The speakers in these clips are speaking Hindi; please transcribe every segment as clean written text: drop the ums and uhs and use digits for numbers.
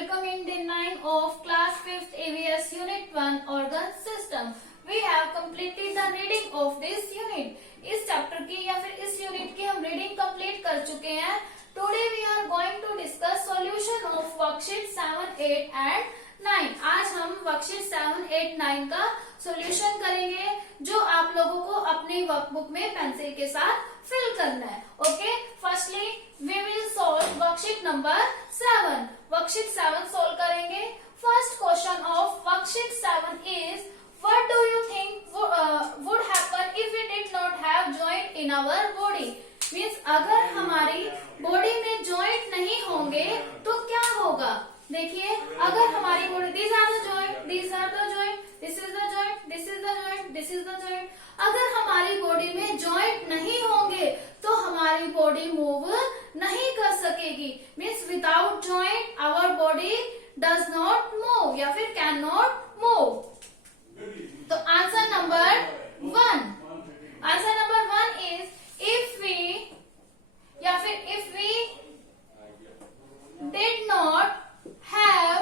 welcome in day 9 of class 5th AVS unit 1 organ system. We have completed the reading of this unit. इस चैप्टर की या फिर इस यूनिट की हम रीडिंग कंप्लीट कर चुके हैं. Today we are going to discuss solution of worksheet 7, 8 and 9. आज हम वर्कशीट 7, 8, 9 का सॉल्यूशन करेंगे जो आप लोगों को अपनी वर्कबुक में पेंसिल के साथ फिल करना है. Okay, firstly we will solve worksheet number 7. Worksheet 7 solve करेंगे. First question of worksheet 7 is what do you think would happen if we did not have joint in our body? Means अगर हमारी बॉडी में जॉइंट नहीं होंगे तो क्या होगा. देखिए, अगर हमारी body this are the joint, this are the joint, this is the joint, this is the joint, this is the joint. अगर हमारी बॉडी में जॉइंट नहीं होंगे तो हमारी बॉडी मूव नहीं कर सकेगी. Means without joint our body does not move या फिर कैन नॉट मूव. तो answer number 1, answer number 1 is if we या फिर if we did not have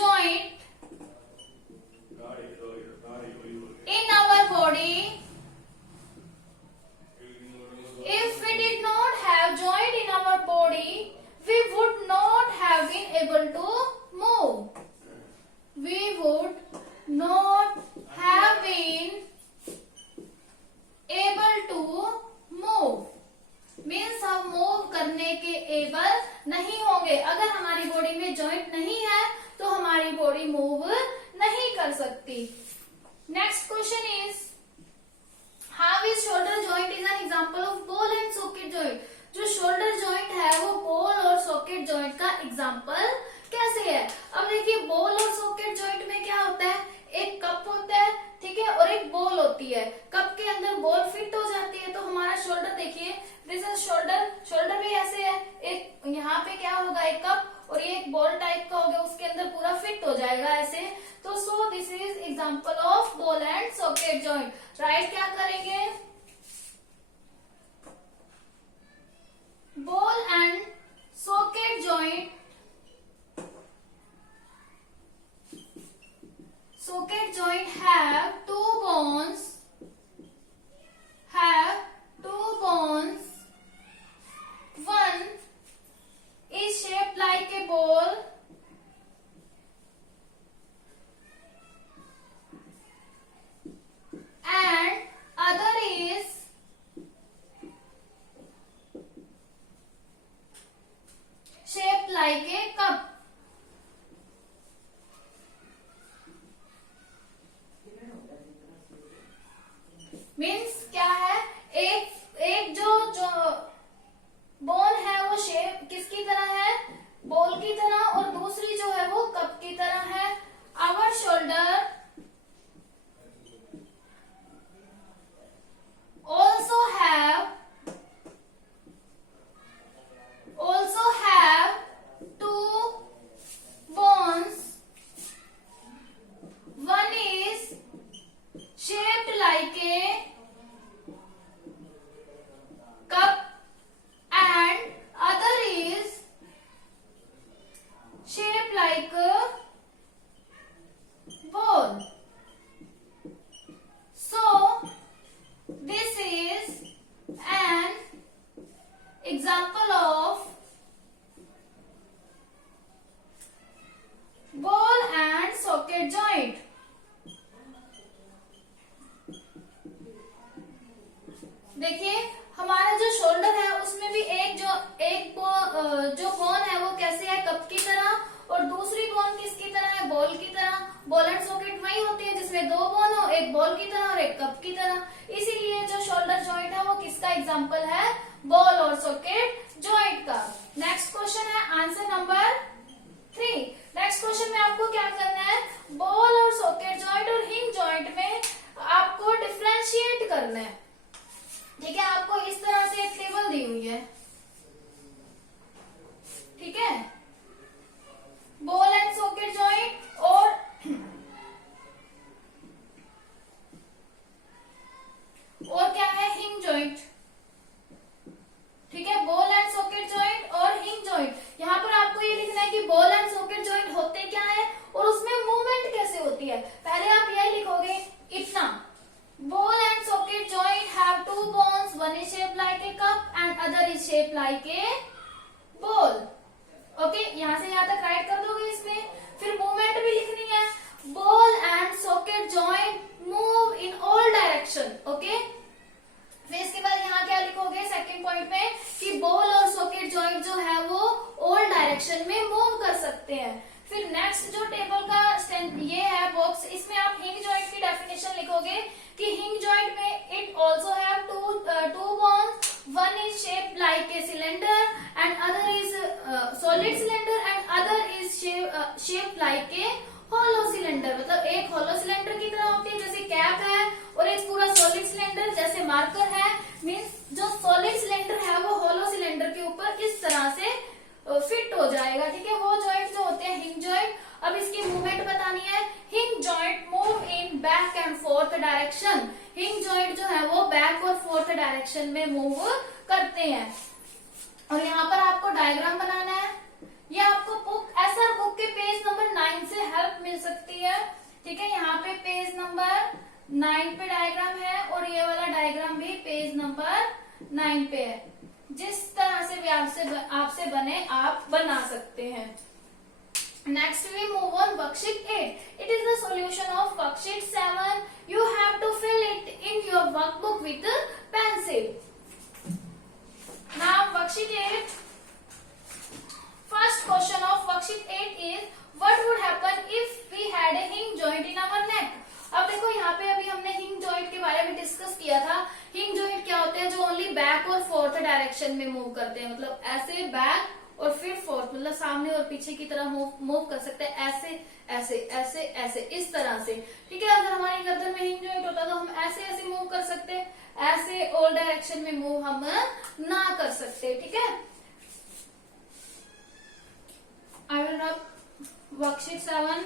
joint in our body, if we did not have joint in our body, we would not have been able to move. We would not have been able to move. Means हम मूव करने के एबल नहीं होंगे. अगर हमारी बॉडी में जॉइंट नहीं है तो हमारी बॉडी मूव नहीं कर सकती. Next question is, how is shoulder joint is an example of ball and socket joint? जो shoulder joint है वो ball और socket joint का example कैसे है. अब देखिए, ball और socket joint में क्या होता है, एक कप होता है, ठीक है, और एक बॉल होती है. कप के अंदर बॉल फिट हो जाती है तो हमारा शोल्डर, देखिए दिस इज शोल्डर, शोल्डर भी ऐसे है. एक यहाँ पे क्या होगा, एक कप और ये एक बॉल टाइप का होगा, उसके अंदर पूरा फिट हो जाएगा ऐसे. तो so this is example of ball and socket joint. Right क्या करेंगे, ball and socket joint. Socket joint have two bones. One is shaped like a ball. And other is shaped like a cup. Means क्या है, एक जो बोन है वो शेप किसकी तरह है, बॉल की तरह, और दूसरी जो है वो कप की तरह है. Our shoulder also have two bones. One is shaped like a cup and other is shaped like a ball. So this is an example of ball and socket joint. देखिए, हमारा जो शोल्डर है उसमें भी जो बोन है वो कैसे है, कप की तरह, और दूसरी बोन किसकी तरह है, बॉल की तरह. बॉल एंड सॉकेट वही होती है जिसमें दो बोन हो, एक बॉल की तरह और एक कप की तरह. इसीलिए जो शोल्डर जॉइंट है वो किसका एग्जाम्पल है, बॉल और सॉकेट जॉइंट का. नेक्स्ट क्वेश्चन है आंसर नंबर 3. नेक्स्ट क्वेश्चन में आपको क्या करना है, बॉल और सॉकेट जॉइंट और हिंज जॉइंट में आपको डिफ्रेंशिएट करना है. ठीक है, आपको इस तरह से एक टेबल दी हुई है, ठीक है, बॉल एंड सॉकेट जॉइंट और क्या है, हिंज जॉइंट. ठीक है, बॉल एंड सॉकेट जॉइंट और हिंज जॉइंट. यहाँ पर आपको ये लिखना है कि शेप लाइक ए बॉल। ओके, यहां से यहां तक राइट कर दोगे इसमें। फिर मूवमेंट भी लिखनी है, ball and socket joint move in all direction. Okay, फिर इसके बाद यहाँ क्या लिखोगे सेकंड पॉइंट में कि बॉल और सॉकेट जॉइंट जो है वो ऑल डायरेक्शन में मूव कर सकते हैं। फिर नेक्स्ट जो टेबल का ये है बॉक्स, इसमें आप हिंग जॉइंट की डेफिनेशन लिखोगे कि हिंग जॉइंट में it also have two bones, one is shape like a cylinder and other is solid cylinder and other is shape like a hollow cylinder. मतलब एक हॉलो सिलेंडर की तरह होती है जैसे कैप है, और एक पूरा सॉलिड सिलेंडर जैसे मार्कर है। मीन्स जो सॉलिड सिलेंडर है वो हॉलो सिलेंडर के ऊपर इस तरह से फिट हो जाएगा। ठीक है, वो जॉइंट जो होते हैं हिंग जॉइंट। अब इसकी मूवमेंट बतानी है। हिंग joint move in back and forth direction. हिंग जॉइंट जो है वो बैक और फोर्थ डायरेक्शन में मूव करते हैं। और यहाँ पर आपको डायग्राम बनाना है। ये आपको बुक एसआर बुक के पेज नंबर 9 से हेल्प मिल सकती है। ठीक है, यहाँ पे पेज नंबर 9 पे डायग्राम है और ये वाला डायग्राम भी पेज नंबर 9 पे है। जिस तरह से भी आपसे बने आप बना सकते हैं। Next we move on worksheet 8। It is the solution of worksheet 7। You have to fill it in your workbook with pencil. Now worksheet 8, first question of worksheet 8 is what would happen if we had a hinge joint in our neck। अब देखो यहाँ पे अभी हमने हिंग जॉइंट के बारे में डिस्कस किया था। हिंग जॉइंट क्या होते हैं, जो ओनली बैक और फोर्थ डायरेक्शन में मूव करते हैं। मतलब ऐसे बैक और फिर फोर्थ, मतलब सामने और पीछे की तरह मूव कर सकते हैं। ऐसे ऐसे ऐसे ऐसे इस तरह से। ठीक है, अगर हमारी गर्दन में हिंग जॉइंट होता तो हम ऐसे ऐसे मूव कर सकते, ऐसे ऑल डायरेक्शन में मूव हम ना कर सकते। ठीक है, I will rub worksheet 7।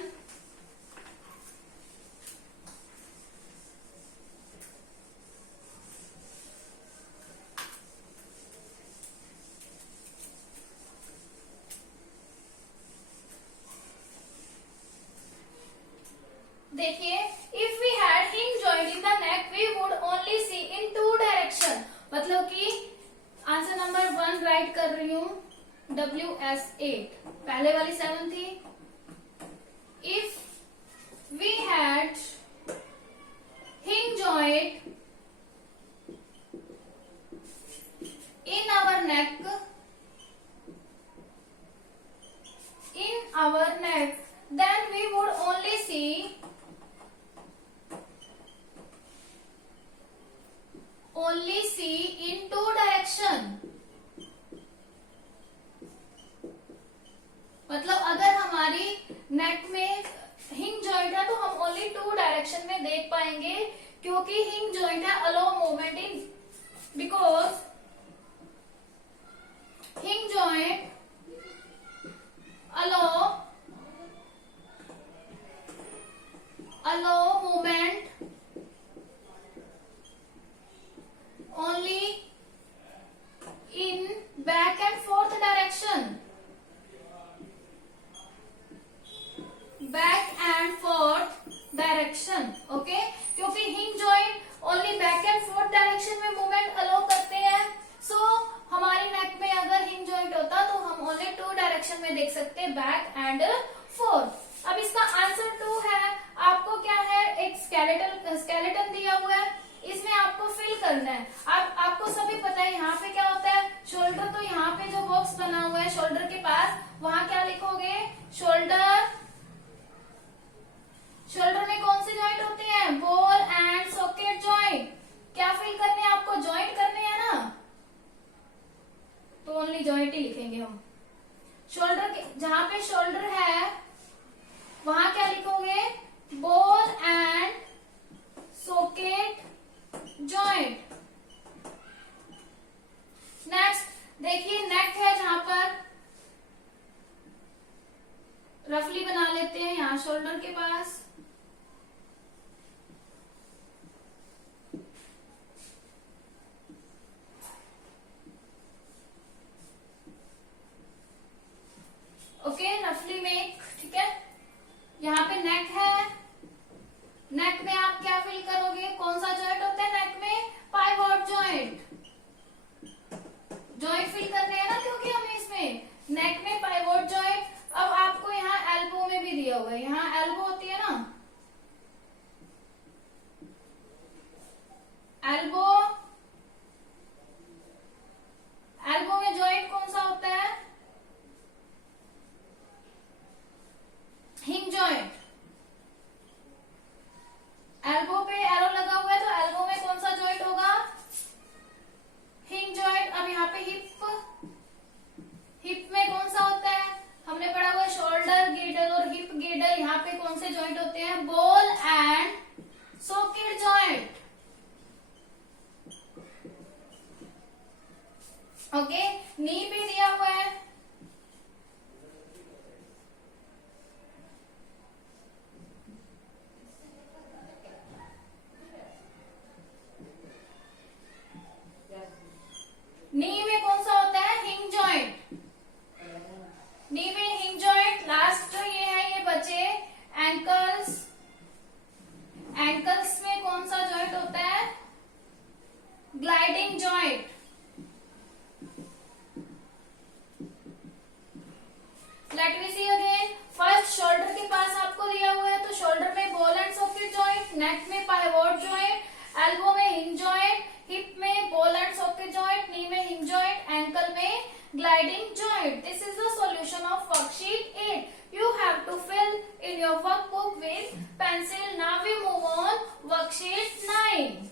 देखिए, if we had hinge joint in the neck, we would only see in two direction। मतलब कि आंसर नंबर 1 राइट कर रही हूँ, WS8। पहले वाली 7 थी। If we had hinge joint in our neck, then we would only see in two direction। मतलब अगर हमारी नेक में हिंग जॉइंट है तो हम ओनली 2 डायरेक्शन में देख पाएंगे, क्योंकि हिंग जॉइंट है allow movement in, because hinge joint allow movement only in back and forth direction। Back and forth direction. Okay, क्योंकि hinge joint only back and forth direction में मूवमेंट अलो करते हैं। सो हमारी नेक में अगर हिंग जॉइंट होता तो हम ओनली 2 डायरेक्शन में देख सकते, बैक एंड फोर्थ। अब इसका आंसर 2 है। आपको क्या है, एक स्केलेटन दिया हुआ है, इसमें आपको फिल करना है। आपको सभी पता है यहाँ पे क्या होता है, शोल्डर। तो यहाँ पे जो बॉक्स बना हुआ है शोल्डर के पास, वहां क्या लिखोगे, शोल्डर। शोल्डर में कौन से जॉइंट होते हैं, बॉल एंड सॉकेट जॉइंट। क्या फिल करने हैं आपको, जॉइंट करने हैं ना, तो ओनली जॉइंट ही लिखेंगे हम। शोल्डर के जहां पे शोल्डर है वहां क्या लिखोगे, ball and socket joint. Next देखिए, नेक है जहां पर, रफली बना लेते हैं यहाँ शोल्डर के पास। ओके, रफली में, ठीक है। यहाँ पे नेक है, नेक में आप क्या फिल करोगे, कौन सा जॉइंट होता है नेक में, pivot joint. Joint fill gliding joint. Let me see again. First shoulder के पास आपको दिया हुआ है, तो शोल्डर में ball and socket joint, neck में पाइवोट जॉइंट, एल्बो में हिंज जॉइंट, हिप में ball and socket joint, knee में हिंज जॉइंट, एंकल में gliding joint. This is the solution of worksheet 8। You have to fill in your workbook with pencil. Now we move on worksheet 9.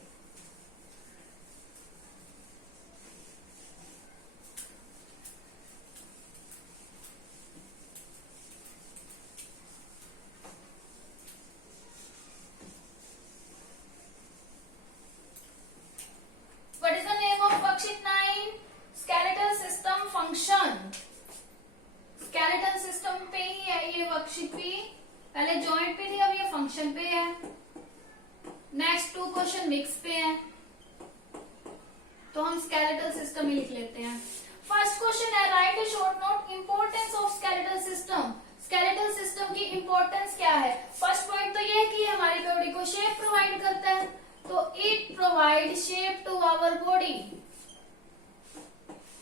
What is the name of worksheet 9? Skeletal system function. Skeletal system पे ही है ये वर्कशीट भी। पहले जॉइंट पे थी, अब ये फंक्शन पे है। नेक्स्ट 2 क्वेश्चन मिक्स पे है, तो हम स्केलेटल सिस्टम ही लिख लेते हैं। फर्स्ट क्वेश्चन है right A short note importance of skeletal system. Skeletal system की इंपोर्टेंस क्या है? फर्स्ट पॉइंट तो ये है कि हमारी बॉडी को शेप प्रोवाइड करता है, तो it provide shape to our body.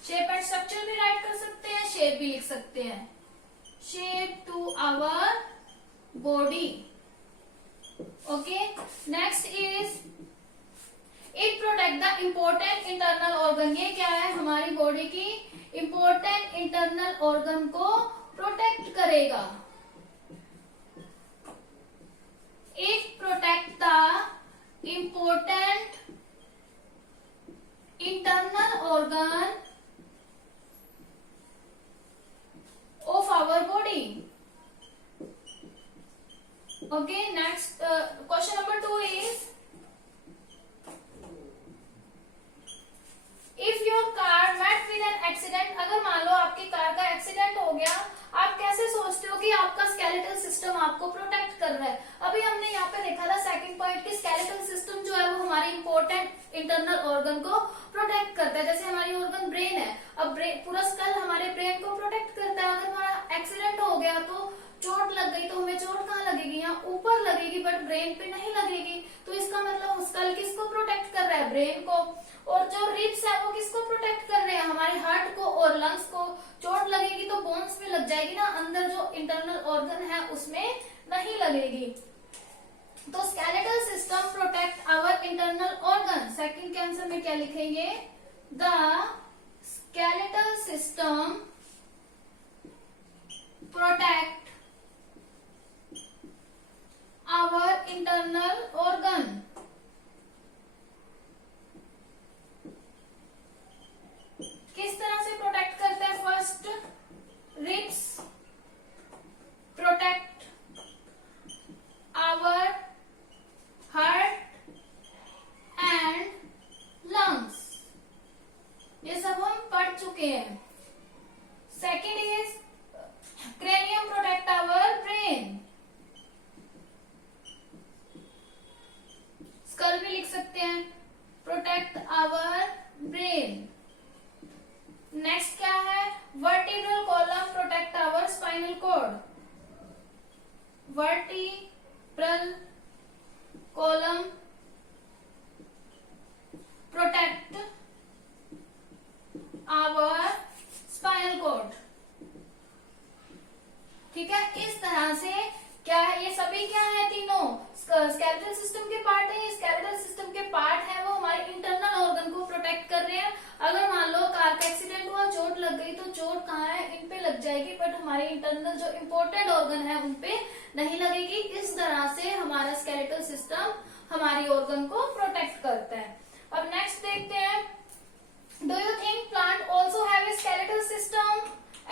Shape and structure भी राइट कर सकते हैं, शेप भी लिख सकते हैं। Shape to our body. Okay, next is it protect the important internal organ. ये क्या है? हमारी बॉडी की इम्पोर्टेंट इंटरनल ऑर्गन को प्रोटेक्ट करेगा। It protect the important internal organ of our body. Okay, next question number 2 is if your car met with an accident। अगर मान लो आपकी कार का एक्सीडेंट हो गया, आप कैसे सोचते हो कि आपका स्केलेटल सिस्टम आपको प्रोटेक्ट कर रहा है? अभी हमने यहाँ पे देखा था सेकंड पॉइंट की स्केलेटल सिस्टम जो है वो हमारे इंपॉर्टेंट इंटरनल ऑर्गन को प्रोटेक्ट करता है। जैसे हमारी ऑर्गन ब्रेन है, अब पूरा स्कल हमारे ब्रेन को प्रोटेक्ट करता है। अगर हमारा एक्सीडेंट हो गया तो चोट लग गई, तो हमें चोट कहाँ लगेगी? यहाँ ऊपर लगेगी, बट ब्रेन पे नहीं लगेगी। तो इसका मतलब स्कल किसको प्रोटेक्ट कर रहा है? ब्रेन को। और जो रिब्स है वो किसको प्रोटेक्ट कर रहे हैं? हमारे हार्ट को और लंग्स को। चोट लगेगी तो बोन्स में लग जाएगी ना, अंदर जो इंटरनल ऑर्गन है उसमें नहीं लगेगी। तो skeletal system protect our internal organ. Second के आंसर में क्या लिखेंगे? The skeletal system protect our internal organ. किस तरह से प्रोटेक्ट करते हैं? First, ribs protect our heart and lungs. ये सब हम पढ़ चुके हैं। Second is cranium protect our brain. Skull भी लिख सकते हैं, प्रोटेक्ट आवर ब्रेन। नेक्स्ट क्या है? Vertebral column protect our spinal cord. Vertebral column protect our spinal cord. ठीक है, इस तरह से क्या है? ये सभी क्या है? तीनों स्केलेटल सिस्टम के पार्ट है। ये स्केलेटल सिस्टम के पार्ट है, वो हमारे इंटरनल ऑर्गन को प्रोटेक्ट कर रहे हैं। अगर मान लो कार का एक्सीडेंट हुआ, चोट लग गई, तो चोट कहाँ है? इन पे लग जाएगी, बट हमारे इंटरनल जो इम्पोर्टेंट ऑर्गन है उन पे नहीं लगेगी। इस तरह से हमारा स्केलेटल सिस्टम हमारी ऑर्गन को प्रोटेक्ट करता है। अब नेक्स्ट देखते हैं, do you think plant also have a skeletal system?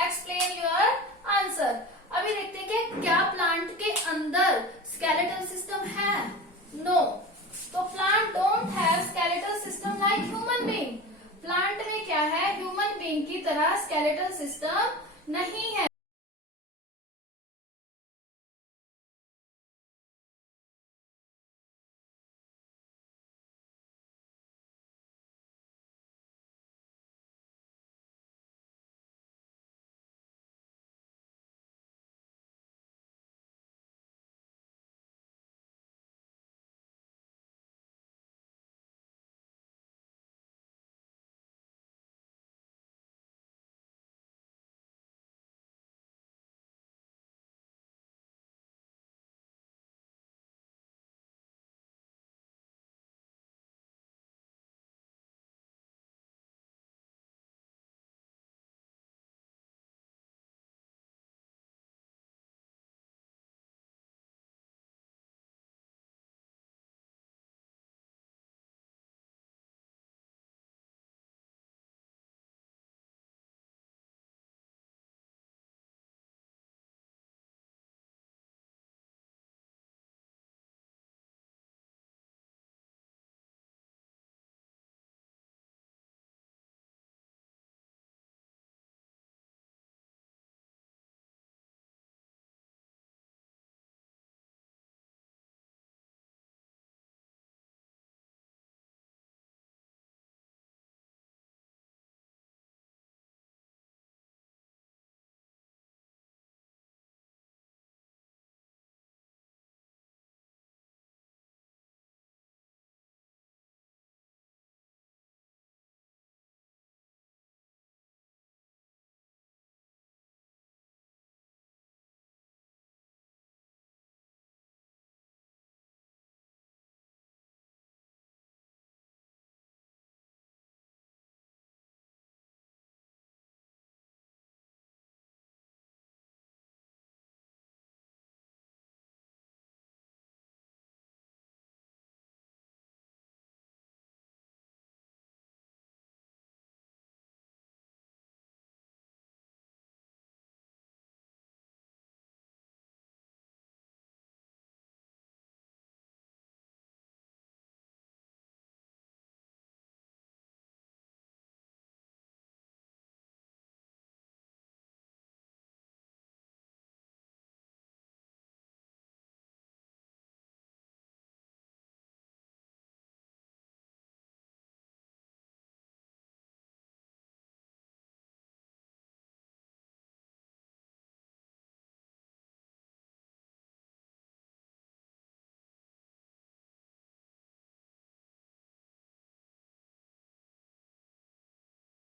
Explain your answer. अभी देखते हैं कि क्या प्लांट के अंदर स्केलेटल सिस्टम है? नो। तो plant don't have skeletal system like human being. Plant में क्या है? ह्यूमन बीइंग की तरह स्केलेटल सिस्टम नहीं है।